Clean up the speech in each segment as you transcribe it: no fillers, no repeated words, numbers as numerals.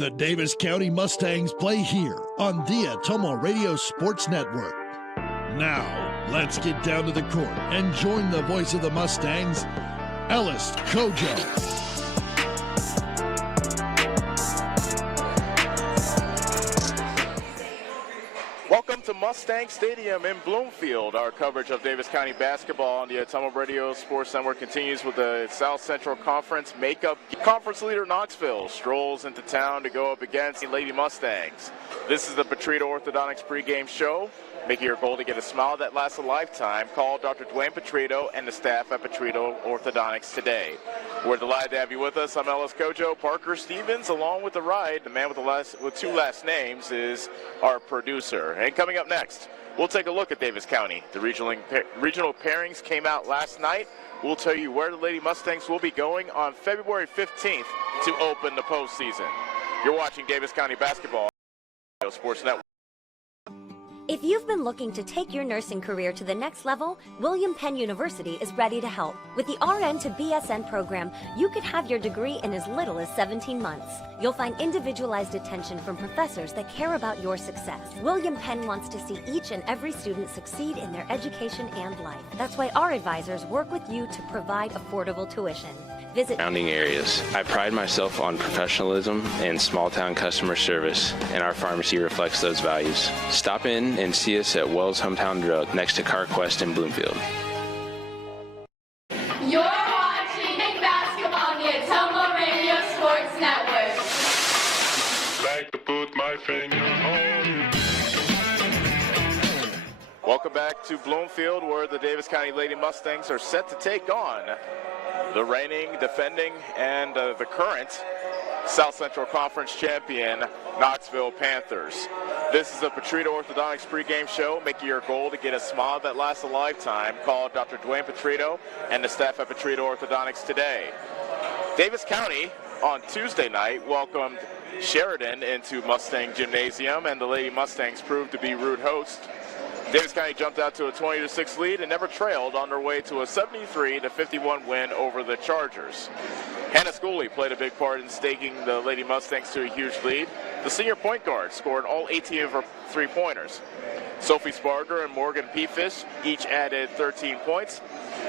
The Davis County Mustangs play here on the Atomo Radio Sports Network. Now, let's get down to the court and join the voice of the Mustangs, Ellis Kojo. Welcome to Mustang Stadium in Bloomfield. Our coverage of Davis County basketball on the Atomo Radio Sports Network continues with the South Central Conference makeup. Conference leader Knoxville strolls into town to go up against the Lady Mustangs. This is the Petrito Orthodontics pregame show. Make it your goal to get a smile that lasts a lifetime. Call Dr. Dwayne Petrito and the staff at Petrito Orthodontics today. We're delighted to have you with us. I'm Ellis Kojo. Parker Stevens, along with the ride, the man with two last names, is our producer. And coming up next, we'll take a look at Davis County. The regional pairings came out last night. We'll tell you where the Lady Mustangs will be going on February 15th to open the postseason. You're watching Davis County Basketball on Sports Network. If you've been looking to take your nursing career to the next level, William Penn University is ready to help. With the RN to BSN program, you could have your degree in as little as 17 months. You'll find individualized attention from professors that care about your success. William Penn wants to see each and every student succeed in their education and life. That's why our advisors work with you to provide affordable tuition. Visit surrounding areas. I pride myself on professionalism and small-town customer service, and our pharmacy reflects those values. Stop in and see us at Wells Hometown Drug next to CarQuest in Bloomfield. You're watching basketball on the Atomo Radio Sports Network. Like to put my finger on. Welcome back to Bloomfield, where the Davis County Lady Mustangs are set to take on the reigning, defending, and the current South Central Conference champion, Knoxville Panthers. This is the Petrito Orthodontics pregame show. Make it your goal to get a smile that lasts a lifetime. Call Dr. Dwayne Petrito and the staff at Petrito Orthodontics today. Davis County on Tuesday night welcomed Sheridan into Mustang Gymnasium, and the Lady Mustangs proved to be rude hosts. Davis County jumped out to a 20-6 lead and never trailed on their way to a 73-51 win over the Chargers. Hannah Schooley played a big part in staking the Lady Mustangs to a huge lead. The senior point guard scored all 18 of her three-pointers. Sophie Sparger and Morgan Peafish each added 13 points.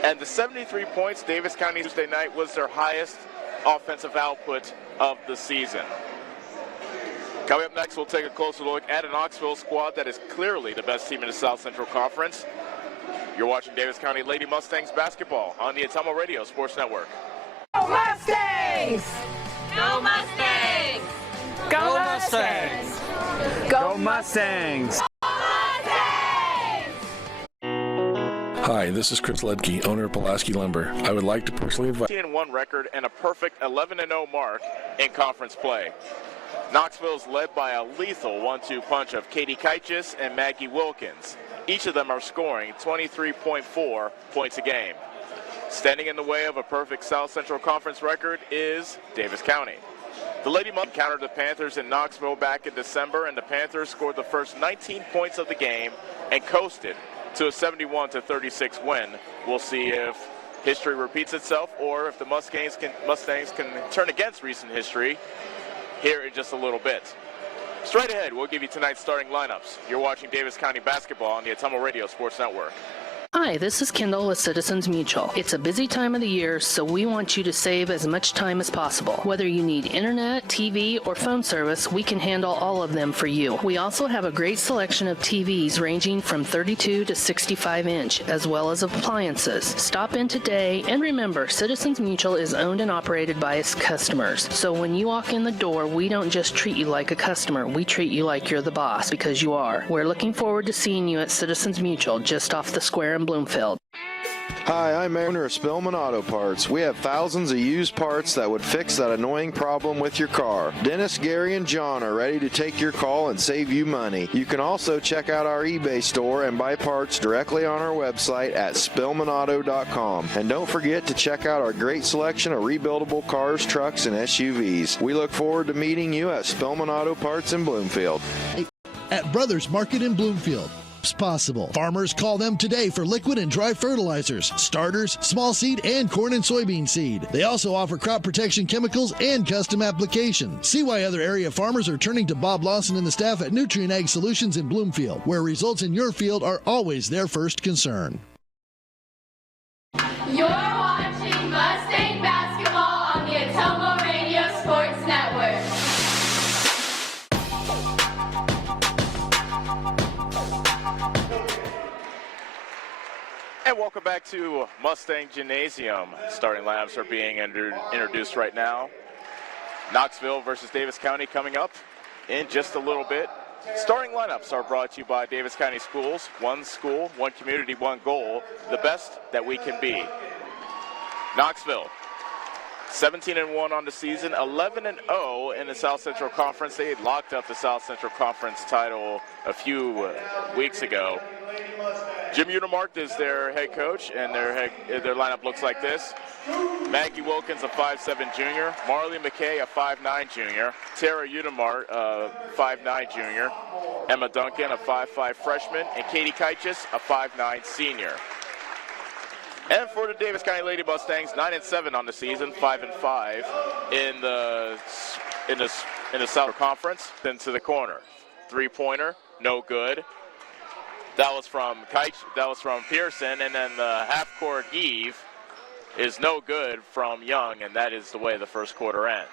And the 73 points Davis County Tuesday night was their highest offensive output of the season. Coming up next, we'll take a closer look at a Knoxville squad that is clearly the best team in the South Central Conference. You're watching Davis County Lady Mustangs basketball on the Atomo Radio Sports Network. Go Mustangs! Go Mustangs! Go Mustangs! Go Mustangs! Hi, this is Chris Ledke, owner of Pulaski Lumber. I would like to personally invite 15-1 record and a perfect 11-0 mark in conference play. Knoxville is led by a lethal 1-2 punch of Katie Kaichis and Maggie Wilkins. Each of them are scoring 23.4 points a game. Standing in the way of a perfect South Central Conference record is Davis County. The Lady Mustangs encountered the Panthers in Knoxville back in December, and the Panthers scored the first 19 points of the game and coasted to a 71-36 win. We'll see if history repeats itself or if the Mustangs can turn against recent history here in just a little bit. Straight ahead, we'll give you tonight's starting lineups. You're watching Davis County basketball on the Atomo Radio Sports Network. Hi, this is Kendall with Citizens Mutual. It's a busy time of the year, so we want you to save as much time as possible. Whether you need internet, TV, or phone service, we can handle all of them for you. We also have a great selection of TVs ranging from 32 to 65 inch, as well as appliances. Stop in today, and remember, Citizens Mutual is owned and operated by its customers. So when you walk in the door, we don't just treat you like a customer, we treat you like you're the boss, because you are. We're looking forward to seeing you at Citizens Mutual, just off the square in Bloomfield. Hi, I'm owner of Spillman Auto Parts. We have thousands of used parts that would fix that annoying problem with your car. Dennis, Gary, and John are ready to take your call and save you money. You can also check out our eBay store and buy parts directly on our website at spillmanauto.com. And don't forget to check out our great selection of rebuildable cars, trucks, and SUVs. We look forward to meeting you at Spillman Auto Parts in Bloomfield. At Brothers Market in Bloomfield, crops possible. Farmers call them today for liquid and dry fertilizers, starters, small seed, and corn and soybean seed. They also offer crop protection chemicals and custom application. See why other area farmers are turning to Bob Lawson and the staff at Nutrient Ag Solutions in Bloomfield, where results in your field are always their first concern. You're watching Mustang basketball on the Atomo Radio Sports Network. And welcome back to Mustang Gymnasium. Starting lineups are being introduced right now. Knoxville versus Davis County coming up in just a little bit. Starting lineups are brought to you by Davis County Schools. One school, one community, one goal. The best that we can be. Knoxville, 17-1 on the season, 11-0 in the South Central Conference. They had locked up the South Central Conference title a few weeks ago. Jim Udemark is their head coach, and their lineup looks like this. Maggie Wilkins, a 5'7" junior. Marley McKay, a 5'9" junior. Tara Udemark, a 5'9" junior. Emma Duncan, a 5'5" freshman. And Katie Kaichis, a 5'9" senior. And for the Davis County Lady Mustangs, 9-7 on the season, 5-5 in the South Conference. Then to the corner, three-pointer, no good. That was from Pearson, and then the half-court heave is no good from Young, and that is the way the first quarter ends.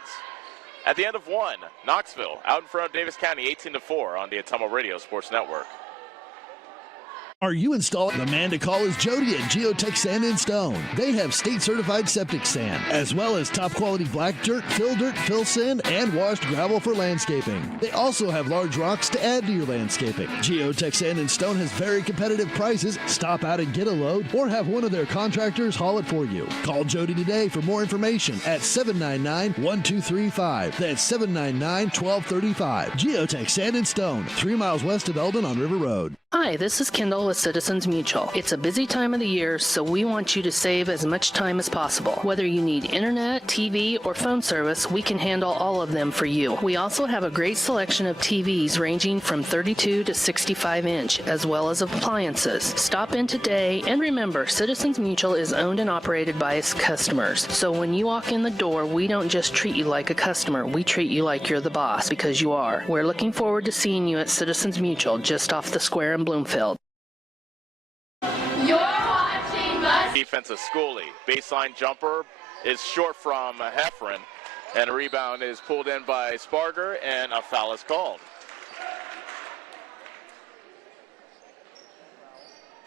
At the end of one, Knoxville out in front of Davis County, 18-4 on the Atomo Radio Sports Network. Are you installing? The man to call is Jody at Geotech Sand and Stone. They have state-certified septic sand, as well as top-quality black dirt, fill sand, and washed gravel for landscaping. They also have large rocks to add to your landscaping. Geotech Sand and Stone has very competitive prices. Stop out and get a load, or have one of their contractors haul it for you. Call Jody today for more information at 799-1235. That's 799-1235. Geotech Sand and Stone, 3 miles west of Eldon on River Road. Hi, this is Kendall with Citizens Mutual. It's a busy time of the year, so we want you to save as much time as possible. Whether you need internet, TV, or phone service, we can handle all of them for you. We also have a great selection of TVs ranging from 32 to 65 inch, as well as appliances. Stop in today, and remember, Citizens Mutual is owned and operated by its customers. So when you walk in the door, we don't just treat you like a customer, we treat you like you're the boss, because you are. We're looking forward to seeing you at Citizens Mutual, just off the square in Bloomfield. You're watching Mustang. Defensive Schooley. Baseline jumper is short from Heffron, and a rebound is pulled in by Sparger, and a foul is called.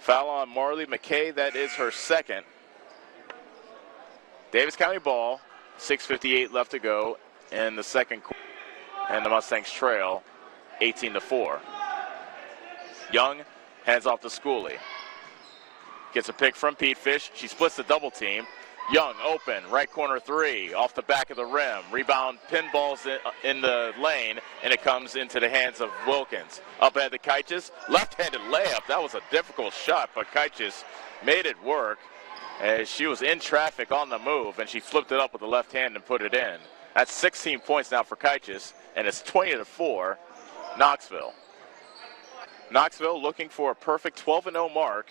Foul on Marley McKay, that is her second. Davis County ball, 6:58 left to go in the second quarter, and the Mustangs trail 18-4. Young hands off to Schooley. Gets a pick from Pete Fish. She splits the double team. Young open, right corner three, off the back of the rim. Rebound, pinballs in the lane, and it comes into the hands of Wilkins. Up ahead to Kaichis. Left-handed layup. That was a difficult shot, but Kaichis made it work as she was in traffic on the move, and she flipped it up with the left hand and put it in. That's 16 points now for Kaichis, and it's 20-4 Knoxville. Knoxville looking for a perfect 12-0 mark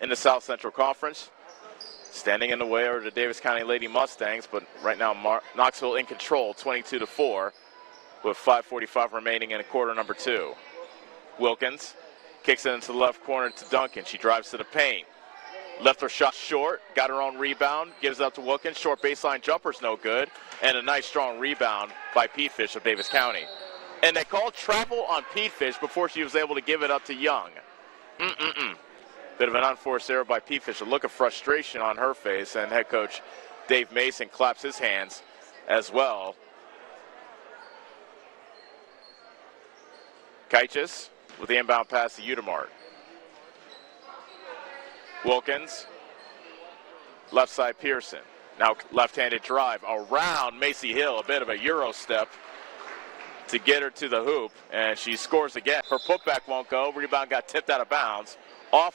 in the South Central Conference. Standing in the way are the Davis County Lady Mustangs, but right now Knoxville in control, 22-4, with 5:45 remaining in quarter number 2. Wilkins kicks it into the left corner to Duncan. She drives to the paint. Left her shot short, got her own rebound, gives it up to Wilkins. Short baseline jumper's no good, and a nice strong rebound by Pete Fish of Davis County. And they called travel on Pete Fish before she was able to give it up to Young. Bit of an unforced error by Pete Fish. A look of frustration on her face, and head coach Dave Mason claps his hands as well. Kaichis with the inbound pass to Udemark. Wilkins, left side Pearson. Now left-handed drive around Macy Hill, a bit of a Euro step to get her to the hoop, and she scores again. Her putback won't go. Rebound got tipped out of bounds off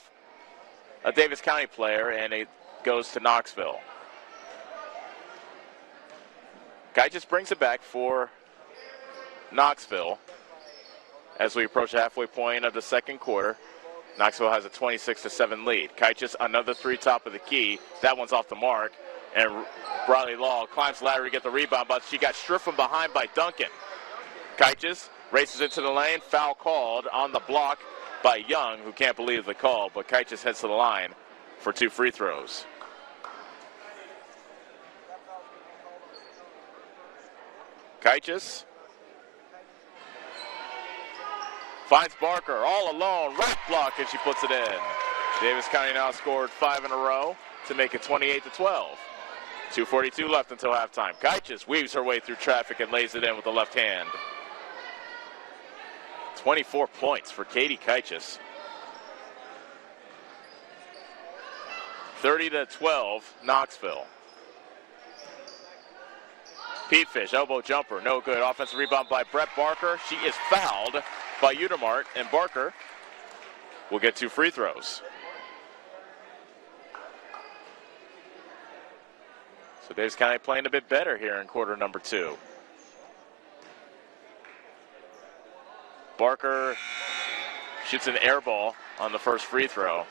a Davis County player, and it goes to Knoxville. Guy just brings it back for Knoxville as we approach the halfway point of the second quarter. Knoxville has a 26-7 lead. Kaichis, another three top of the key. That one's off the mark. And Bradley Law climbs ladder to get the rebound, but she got stripped from behind by Duncan. Kaichis races into the lane. Foul called on the block by Young, who can't believe the call, but Kaichis heads to the line for 2 free throws. Kaichis finds Barker all alone, rack block, and she puts it in. Davis County now scored 5 in a row to make it 28-12. 2:42 left until halftime. Kaichis weaves her way through traffic and lays it in with the left hand. 24 points for Katie Kaichis. 30-12, Knoxville. Pete Fish, elbow jumper, no good. Offensive rebound by Brett Barker. She is fouled by Utermart, and Barker will get 2 free throws. So Davis County playing a bit better here in quarter number 2. Barker shoots an air ball on the first free throw.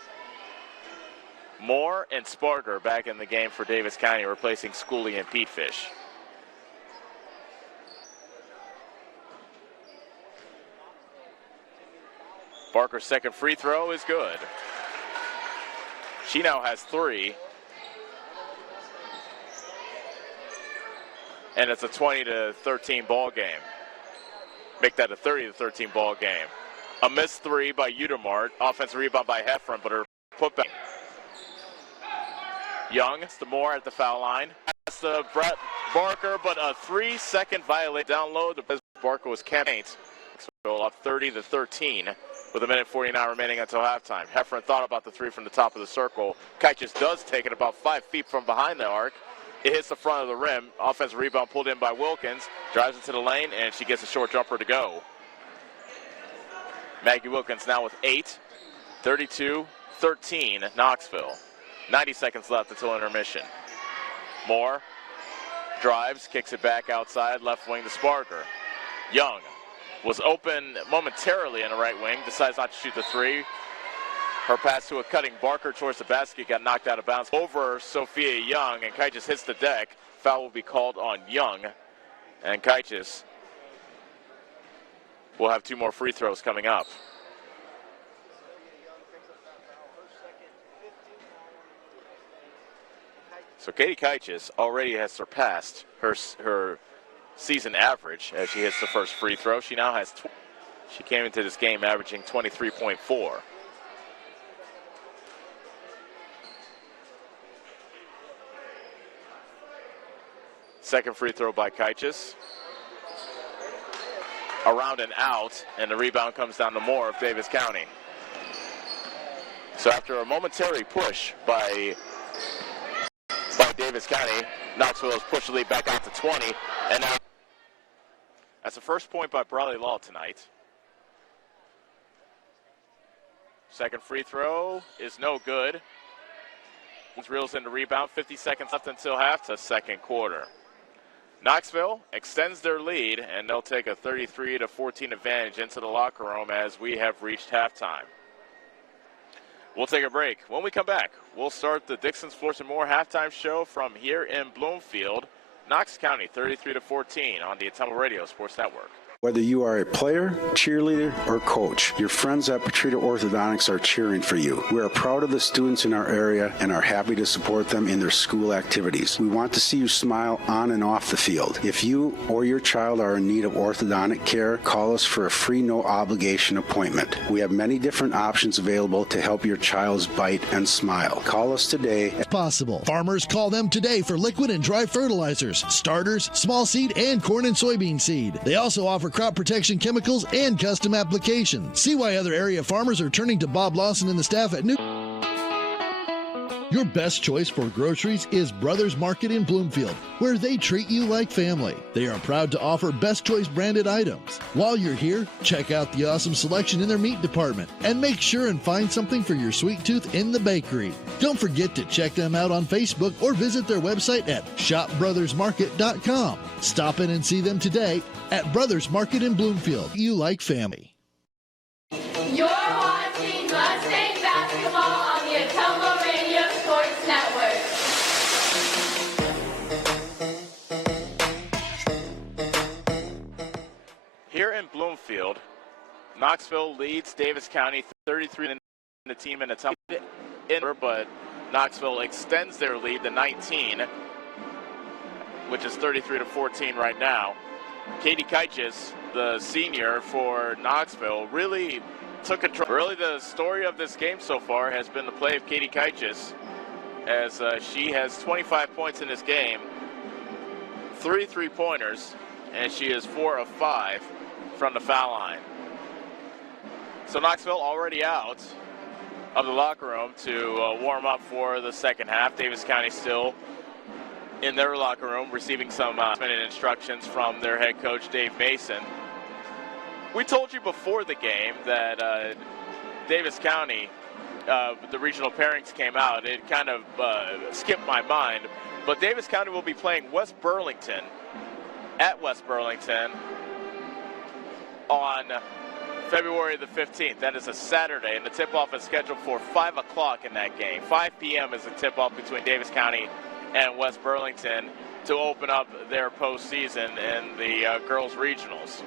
Moore and Sparger back in the game for Davis County, replacing Schooley and Pete Fish. Barker's second free throw is good. She now has 3. And it's a 20-13 ball game. Make that a 30-13 ball game. A missed 3 by Utermart. Offensive rebound by Heffron, but her putback. Young, it's the Moore at the foul line. That's the Brett Barker, but a 3-second violation down low. The Barker was campaigned. Up 30-13 with a minute 49 remaining until halftime. Heffron thought about the 3 from the top of the circle. Kaichis does take it about 5 feet from behind the arc. It hits the front of the rim. Offensive rebound pulled in by Wilkins. Drives into the lane, and she gets a short jumper to go. Maggie Wilkins now with 8. 32-13, Knoxville. 90 seconds left until intermission. Moore drives, kicks it back outside, left wing to Sparger. Young was open momentarily in the right wing, decides not to shoot the 3. Her pass to a cutting Barker towards the basket got knocked out of bounds over Sophia Young, and Kaichis hits the deck. Foul will be called on Young, and Kaichis will have 2 more free throws coming up. So Katie Kaichis already has surpassed her season average as she hits the first free throw. She now has, she came into this game averaging 23.4. Second free throw by Kaichis. Around and out, and the rebound comes down to Moore of Davis County. So after a momentary push by Davis County, Knoxville has pushed the lead back out to 20, and now that's the first point by Bradley Law tonight. Second free throw is no good. Reels in the rebound, 50 seconds left until half to second quarter. Knoxville extends their lead, and they'll take a 33-14 advantage into the locker room as we have reached halftime. We'll take a break. When we come back, we'll start the Dixon's Floors and More halftime show from here in Bloomfield. Knox County 33-14 on the Atomo Radio Sports Network. Whether you are a player, cheerleader, or coach, your friends at Petrita Orthodontics are cheering for you. We are proud of the students in our area and are happy to support them in their school activities. We want to see you smile on and off the field. If you or your child are in need of orthodontic care, call us for a free no-obligation appointment. We have many different options available to help your child's bite and smile. Call us today. Possible. Farmers, call them today for liquid and dry fertilizers, starters, small seed, and corn and soybean seed. They also offer crop protection chemicals and custom applications. See why other area farmers are turning to Bob Lawson and the staff at New. Your best choice for groceries is Brothers Market in Bloomfield, where they treat you like family. They are proud to offer Best Choice branded items. While you're here, check out the awesome selection in their meat department and make sure and find something for your sweet tooth in the bakery. Don't forget to check them out on Facebook or visit their website at shopbrothersmarket.com. Stop in and see them today at Brothers Market in Bloomfield. You like family. You're watching Mustang Knoxville leads Davis County 33 in the team in a tough but Knoxville extends their lead to 19, which is 33-14 right now. Katie Keiches, the senior for Knoxville, really took control. Really, the story of this game so far has been the play of Katie Keiches, as she has 25 points in this game, 3 3-pointers, and she is 4 of 5 from the foul line. So Knoxville already out of the locker room to warm up for the second half. Davis County still in their locker room receiving some minute instructions from their head coach, Dave Mason. We told you before the game that Davis County, the regional pairings came out. It kind of skipped my mind, but Davis County will be playing West Burlington at West Burlington on February the 15th. That is a Saturday, and the tip-off is scheduled for 5 o'clock in that game. 5 p.m. is the tip-off between Davis County and West Burlington to open up their postseason in the girls' regionals.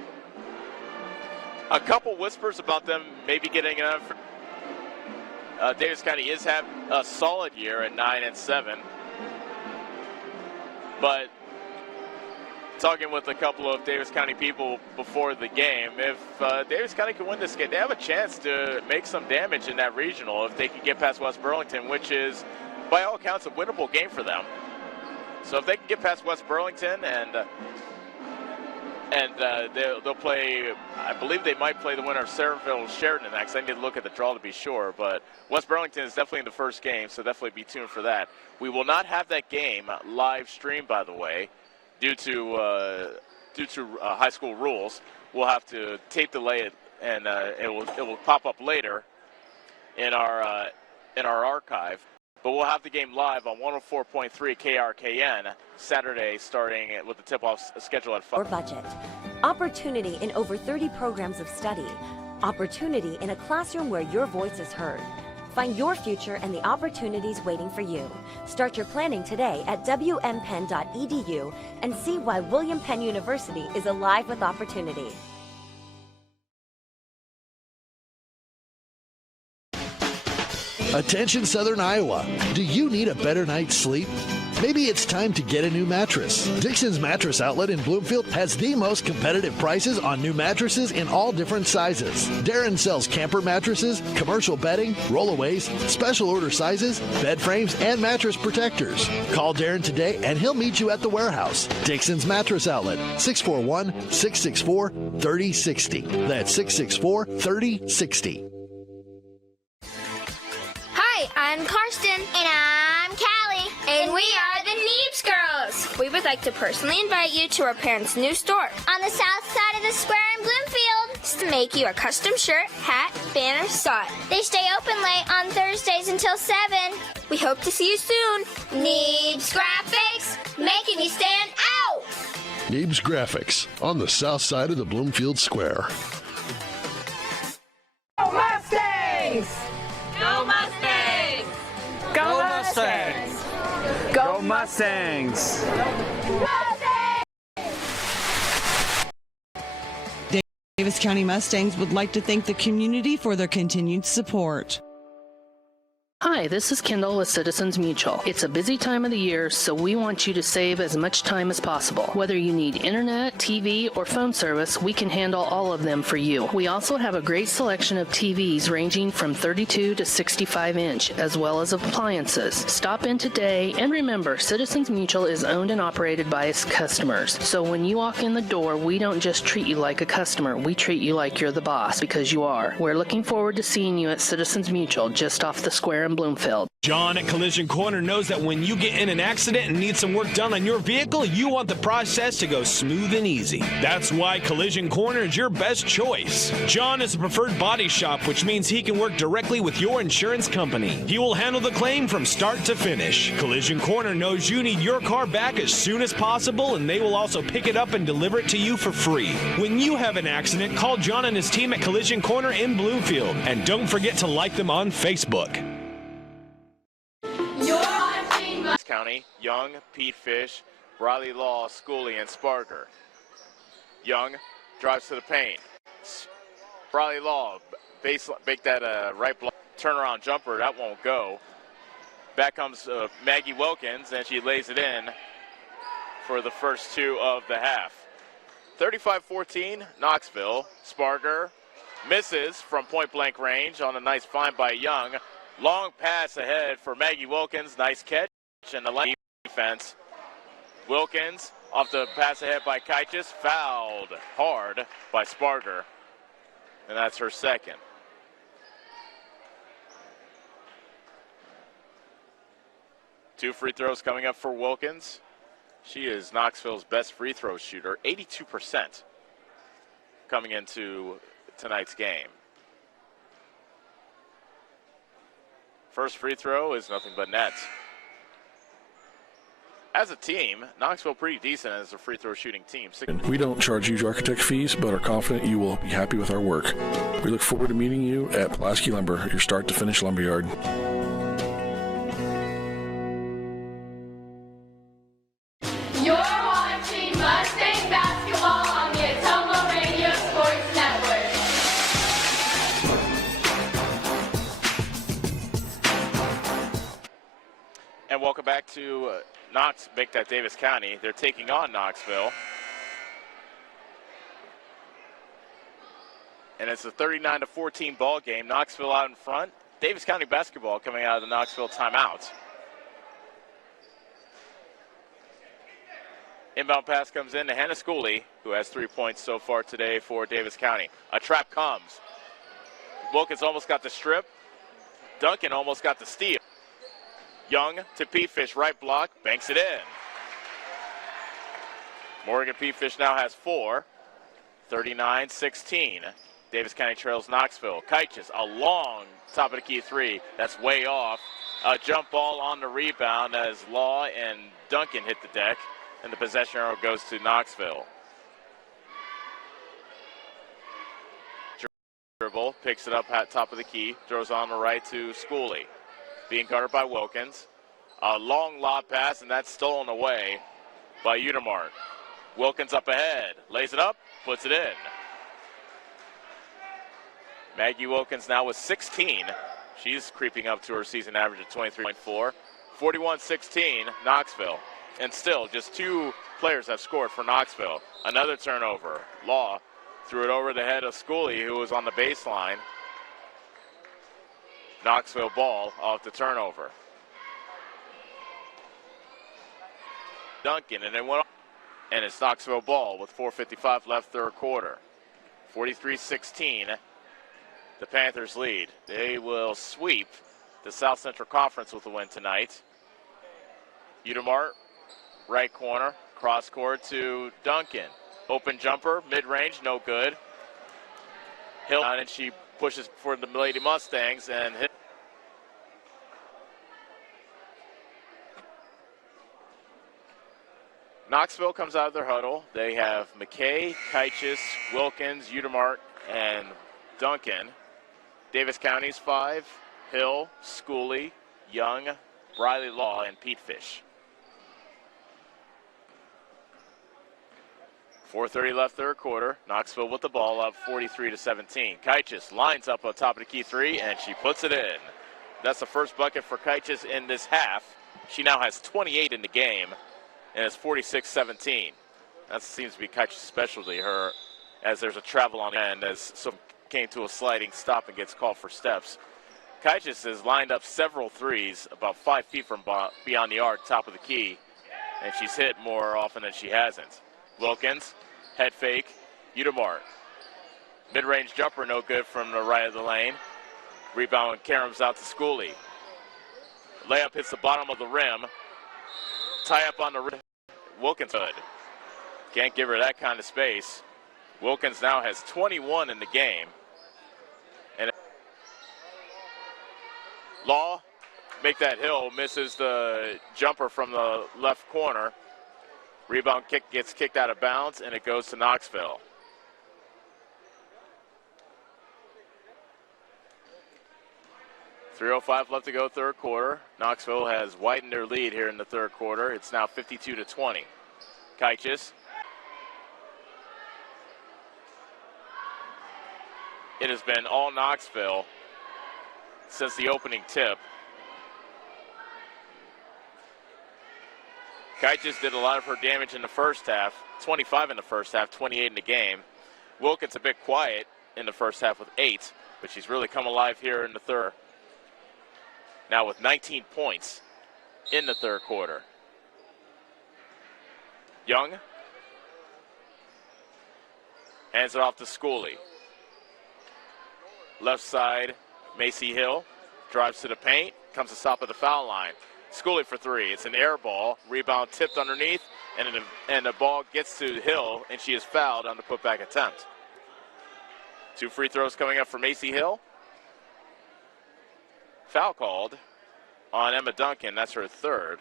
A couple whispers about them maybe getting enough. Davis County is having a solid year at 9-7, but talking with a couple of Davis County people before the game, if Davis County can win this game, they have a chance to make some damage in that regional if they can get past West Burlington, which is, by all accounts, a winnable game for them. So if they can get past West Burlington and they'll play, I believe they might play the winner of Centerville-Sheridan next. I need to look at the draw to be sure, but West Burlington is definitely in the first game, so definitely be tuned for that. We will not have that game live streamed, by the way, due to high school rules. We'll have to tape delay it, and it will pop up later in our archive. But we'll have the game live on 104.3 KRKN Saturday, starting with the tip-off schedule at 5. Or budget. Opportunity in over 30 programs of study. Opportunity in a classroom where your voice is heard. Find your future and the opportunities waiting for you. Start your planning today at wmpenn.edu and see why William Penn University is alive with opportunity. Attention Southern Iowa, do you need a better night's sleep? Maybe it's time to get a new mattress. Dixon's Mattress Outlet in Bloomfield has the most competitive prices on new mattresses in all different sizes. Darren sells camper mattresses, commercial bedding, rollaways, special order sizes, bed frames, and mattress protectors. Call Darren today and he'll meet you at the warehouse. Dixon's Mattress Outlet, 641-664-3060. That's 664-3060. Hi, I'm Karsten. And I'm Callie. And we are the Neebs Girls. We would like to personally invite you to our parents' new store on the south side of the square in Bloomfield to make you a custom shirt, hat, banner, sock. They stay open late on Thursdays until 7. We hope to see you soon. Neebs Graphics, making you stand out. Neebs Graphics on the south side of the Bloomfield Square. Go Mustangs! Go Mustangs! Go Mustangs! Go Mustangs! Davis County Mustangs would like to thank the community for their continued support. Hi, this is Kendall with Citizens Mutual. It's a busy time of the year, so we want you to save as much time as possible. Whether you need internet, TV, or phone service, we can handle all of them for you. We also have a great selection of TVs ranging from 32 to 65 inch, as well as appliances. Stop in today, and remember, Citizens Mutual is owned and operated by its customers. So when you walk in the door, we don't just treat you like a customer, we treat you like you're the boss, because you are. We're looking forward to seeing you at Citizens Mutual, just off the square in Bloomfield. John at Collision Corner knows that when you get in an accident and need some work done on your vehicle, you want the process to go smooth and easy. That's why Collision Corner is your best choice. John is a preferred body shop, which means he can work directly with your insurance company. He will handle the claim from start to finish. Collision Corner knows you need your car back as soon as possible, and they will also pick it up and deliver it to you for free. When you have an accident, call John and his team at Collision Corner in Bloomfield. And don't forget to like them on Facebook. County, Young, Pete Fish, Riley Law, Schooley, and Sparger. Young drives to the paint. Briley Law, make that right block, turnaround jumper. That won't go. Back comes Maggie Wilkins, and she lays it in for the first two of the half. 35-14, Knoxville. Sparger misses from point-blank range on a nice find by Young. Long pass ahead for Maggie Wilkins. Nice catch and the left defense. Wilkins off the pass ahead by Kaichis. Fouled hard by Sparger. And that's her second. Two free throws coming up for Wilkins. She is Knoxville's best free throw shooter, 82% coming into tonight's game. First free throw is nothing but net. As a team, Knoxville pretty decent as a free throw shooting team. We don't charge huge architect fees, but are confident you will be happy with our work. We look forward to meeting you at Pulaski Lumber, your start to finish lumberyard. You're watching Mustang basketball on the Atomo Radio Sports Network. And welcome back to make that Davis County. They're taking on Knoxville. And it's a 39-14 ball game. Knoxville out in front. Davis County basketball coming out of the Knoxville timeout. Inbound pass comes in to Hannah Schooley, who has 3 points so far today for Davis County. A trap comes. Wilkins almost got the strip. Duncan almost got the steal. Young to Peafish, right block, banks it in. Morgan Peafish now has 4, 39-16. Davis County trails Knoxville. Kaichis, a long top of the key three. That's way off. A jump ball on the rebound as Law and Duncan hit the deck, and the possession arrow goes to Knoxville. Dribble, picks it up at top of the key, throws on the right to Schooley. Being guarded by Wilkins. A long lob pass, and that's stolen away by Udemart. Wilkins up ahead, lays it up, puts it in. Maggie Wilkins now with 16. She's creeping up to her season average of 23.4. 41-16, Knoxville. And still, just two players have scored for Knoxville. Another turnover. Law threw it over the head of Schooley, who was on the baseline. Knoxville ball off the turnover. Duncan, and it went, and it's Knoxville ball with 4:55 left third quarter. 43-16, the Panthers lead. They will sweep the South Central Conference with a win tonight. Udemart, right corner, cross court to Duncan. Open jumper, mid-range, no good. Hill, and she pushes for the Lady Mustangs and hit. Knoxville comes out of their huddle. They have McKay, Kaichis, Wilkins, Udemart, and Duncan. Davis County's 5, Hill, Schooley, Young, Briley Law, and Pete Fish. 4:30 left third quarter. Knoxville with the ball up 43-17. Kaichis lines up on top of the key three, and she puts it in. That's the first bucket for Kaichis in this half. She now has 28 in the game, and it's 46-17. That seems to be Kaichis' specialty, as there's a travel on the end, as some came to a sliding stop and gets called for steps. Kaichis has lined up several threes about 5 feet from beyond the arc, top of the key, and she's hit more often than she hasn't. Wilkins, head fake, Udemart. Mid-range jumper, no good from the right of the lane. Rebound, Karams out to Schooley. Layup hits the bottom of the rim. Tie up on the rim. Wilkins good. Can't give her that kind of space. Wilkins now has 21 in the game. And Law, make that Hill, misses the jumper from the left corner. Rebound kick gets kicked out of bounds, and it goes to Knoxville. .305 left to go third quarter. Knoxville has widened their lead here in the third quarter. It's now 52-20. Kaichis. It has been all Knoxville since the opening tip. Kaitis did a lot of her damage in the first half, 25 in the first half, 28 in the game. Wilkins a bit quiet in the first half with 8, but she's really come alive here in the third. Now with 19 points in the third quarter. Young hands it off to Schooley. Left side, Macy Hill drives to the paint, comes to stop at the foul line. Schooley for 3. It's an air ball. Rebound tipped underneath, and the ball gets to Hill, and she is fouled on the putback attempt. 2 free throws coming up for Macy Hill. Foul called on Emma Duncan. That's her 3rd.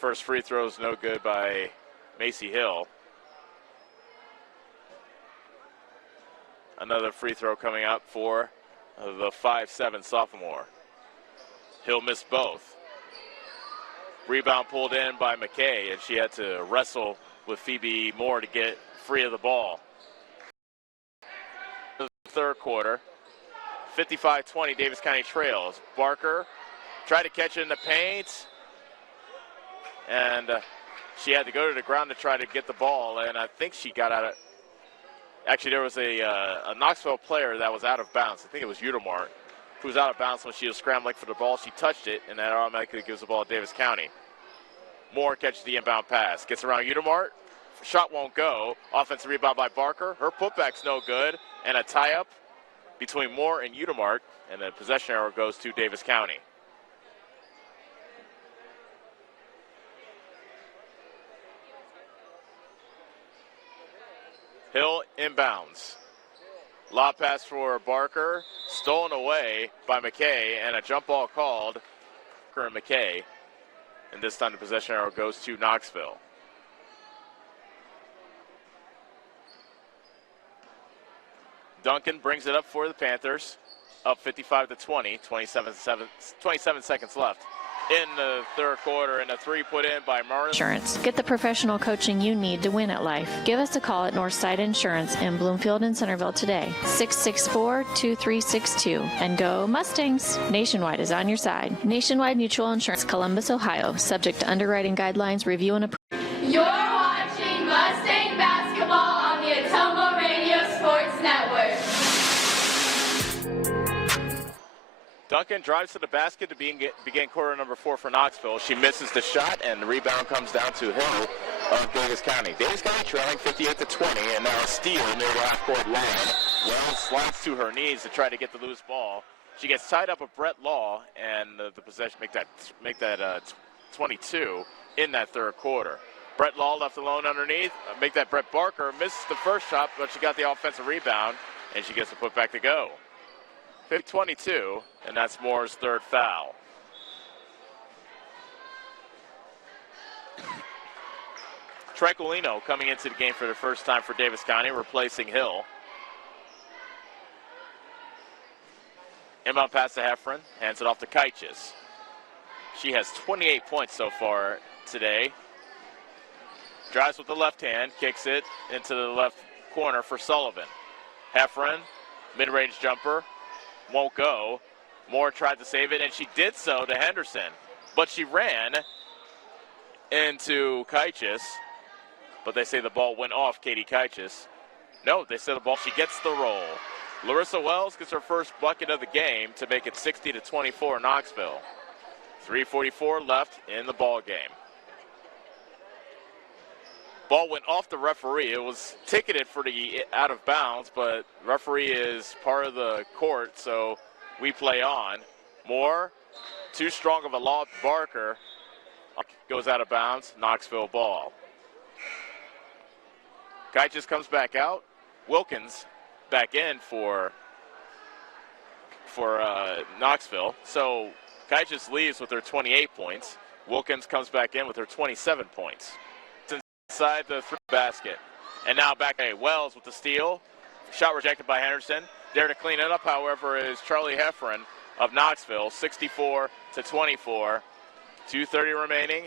First free throw is no good by Macy Hill. Another free throw coming up for the 5'7" sophomore. Hill missed both. Rebound pulled in by McKay, and she had to wrestle with Phoebe Moore to get free of the ball. The third quarter, 55-20, Davis County trails. Barker tried to catch it in the paint, and she had to go to the ground to try to get the ball, and I think she got out of. Actually, there was a Knoxville player that was out of bounds. I think it was Udemart, who was out of bounds when she was scrambling for the ball. She touched it, and that automatically gives the ball to Davis County. Moore catches the inbound pass. Gets around Udemart. Shot won't go. Offensive rebound by Barker. Her putback's no good. And a tie-up between Moore and Udemart. And the possession arrow goes to Davis County. Hill inbounds. Lob pass for Barker, stolen away by McKay, and a jump ball called for McKay. And this time the possession arrow goes to Knoxville. Duncan brings it up for the Panthers, up 55-20, 27 seconds left in the third quarter, and a 3 put in by Murray. Insurance. Get the professional coaching you need to win at life. Give us a call at Northside Insurance in Bloomfield and Centerville today, 664-2362. And go Mustangs! Nationwide is on your side. Nationwide Mutual Insurance, Columbus, Ohio. Subject to underwriting guidelines, review and approval. You're watching Mustang basketball on the Atomo Radio Sports Network. Duncan drives to the basket to begin quarter number 4 for Knoxville. She misses the shot, and the rebound comes down to Hill of Davis County. Davis County trailing 58-20, and now a steal near the half-court line. Wells slides to her knees to try to get the loose ball. She gets tied up with Brett Law, and the possession make that 22 in that third quarter. Brett Law left alone underneath. Make that Brett Barker. Misses the first shot, but she got the offensive rebound, and she gets the putback to go. 22, and that's Moore's 3rd foul. Tranquilino coming into the game for the first time for Davis County, replacing Hill. Inbound pass to Heffron, hands it off to Kaitis. She has 28 points so far today. Drives with the left hand, kicks it into the left corner for Sullivan. Heffron, mid-range jumper, won't go. Moore tried to save it, and she did so to Henderson. But she ran into Kaitis, but they say the ball went off Katie Kaitis. No, they say the ball, she gets the roll. Larissa Wells gets her first bucket of the game to make it 60-24 Knoxville. 3:44 left in the ball game. Ball went off the referee. It was ticketed for the out of bounds, but referee is part of the court, so we play on. Moore, too strong of a lob. Barker goes out of bounds. Knoxville ball. Kaitis comes back out. Wilkins back in for Knoxville. So Kaitis leaves with her 28 points. Wilkins comes back in with her 27 points. Inside the basket. And now back to Wells with the steal. Shot rejected by Henderson. There to clean it up, however, is Charlie Heffron of Knoxville, 64-24. 2:30 remaining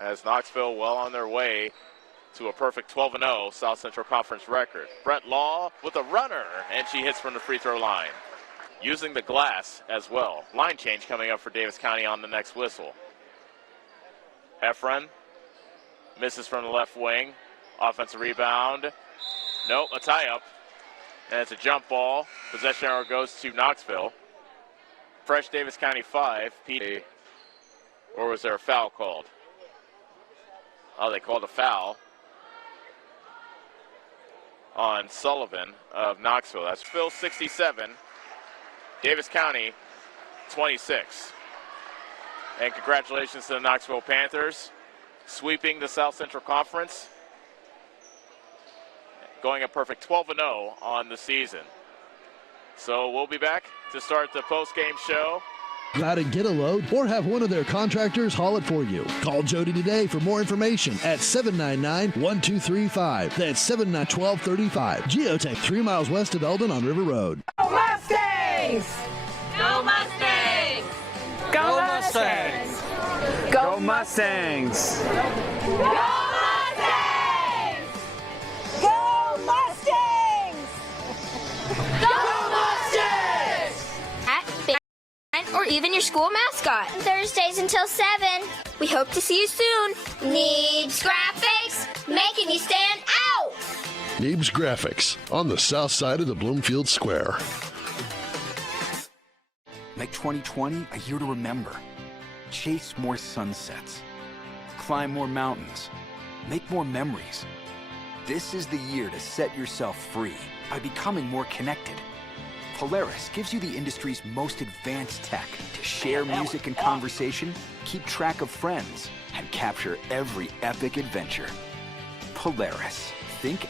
as Knoxville well on their way to a perfect 12-0 South Central Conference record. Brett Law with a runner, and she hits from the free throw line. Using the glass as well. Line change coming up for Davis County on the next whistle. Efren misses from the left wing. Offensive rebound. Nope, a tie-up. And it's a jump ball. Possession arrow goes to Knoxville. Fresh Davis County 5. Or was there a foul called? Oh, they called a foul on Sullivan of Knoxville. That's Phil 67. Davis County 26. And congratulations to the Knoxville Panthers, sweeping the South Central Conference, going a perfect 12-0 on the season. So we'll be back to start the post-game show. Out and get a load or have one of their contractors haul it for you. Call Jody today for more information at 799-1235. That's 799-1235. Geotech, 3 miles west of Eldon on River Road. Go Mustangs! Go Mustangs! Go Mustangs! Go Mustangs! Go Mustangs! Go Mustangs! Go Mustangs! At Big or even your school mascot. Thursdays until 7. We hope to see you soon. Neebs Graphics, making you stand out. Neebs Graphics on the south side of the Bloomfield Square. Make 2020 a year to remember. Chase more sunsets. Climb more mountains. Make more memories. This is the year to set yourself free by becoming more connected. Polaris gives you the industry's most advanced tech to share music and conversation, keep track of friends, and capture every epic adventure. Polaris. Think.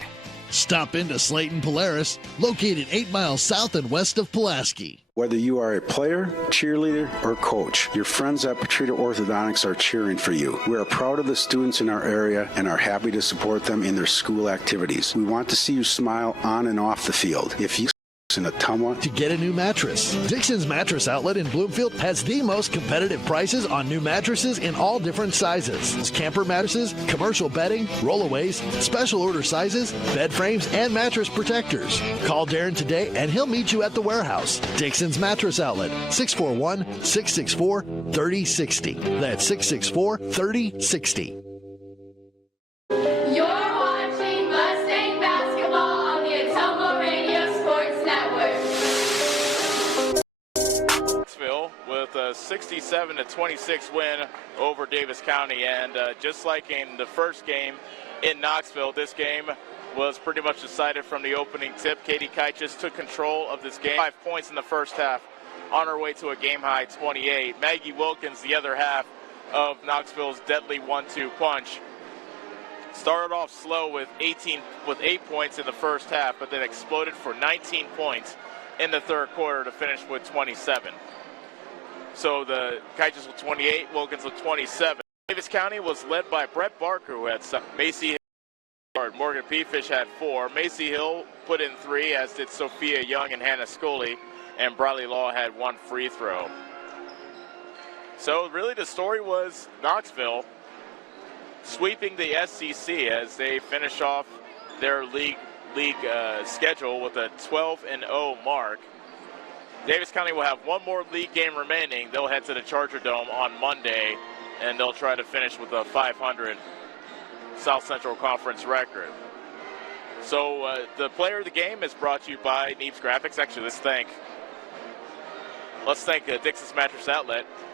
Stop into Slayton Polaris, located 8 miles south and west of Pulaski. Whether you are a player, cheerleader, or coach, your friends at Petrita Orthodontics are cheering for you. We are proud of the students in our area and are happy to support them in their school activities. We want to see you smile on and off the field. If you in Ottumwa to get a new mattress. Dixon's Mattress Outlet in Bloomfield has the most competitive prices on new mattresses in all different sizes. Camper mattresses, commercial bedding, rollaways, special order sizes, bed frames, and mattress protectors. Call Darren today and he'll meet you at the warehouse. Dixon's Mattress Outlet, 641-664-3060. That's 664-3060. With a 67-26 win over Davis County, and just like in the first game in Knoxville, this game was pretty much decided from the opening tip. Katie Kite just took control of this game. 5 points in the first half, on her way to a game-high 28. Maggie Wilkins, the other half of Knoxville's deadly 1-2 punch, started off slow with 8 points in the first half, but then exploded for 19 points in the third quarter to finish with 27. So the Kites with 28, Wilkins with 27. Davis County was led by Brett Barker, who had some. Macy Hill, Morgan Peafish had 4. Macy Hill put in 3, as did Sophia Young and Hannah Scully, and Bradley Law had 1 free throw. So really the story was Knoxville sweeping the SCC as they finish off their league schedule with a 12-0 mark. Davis County will have one more league game remaining. They'll head to the Charger Dome on Monday, and they'll try to finish with a 500 South Central Conference record. So the player of the game is brought to you by Neebs Graphics. Actually, let's thank Dixon's Mattress Outlet.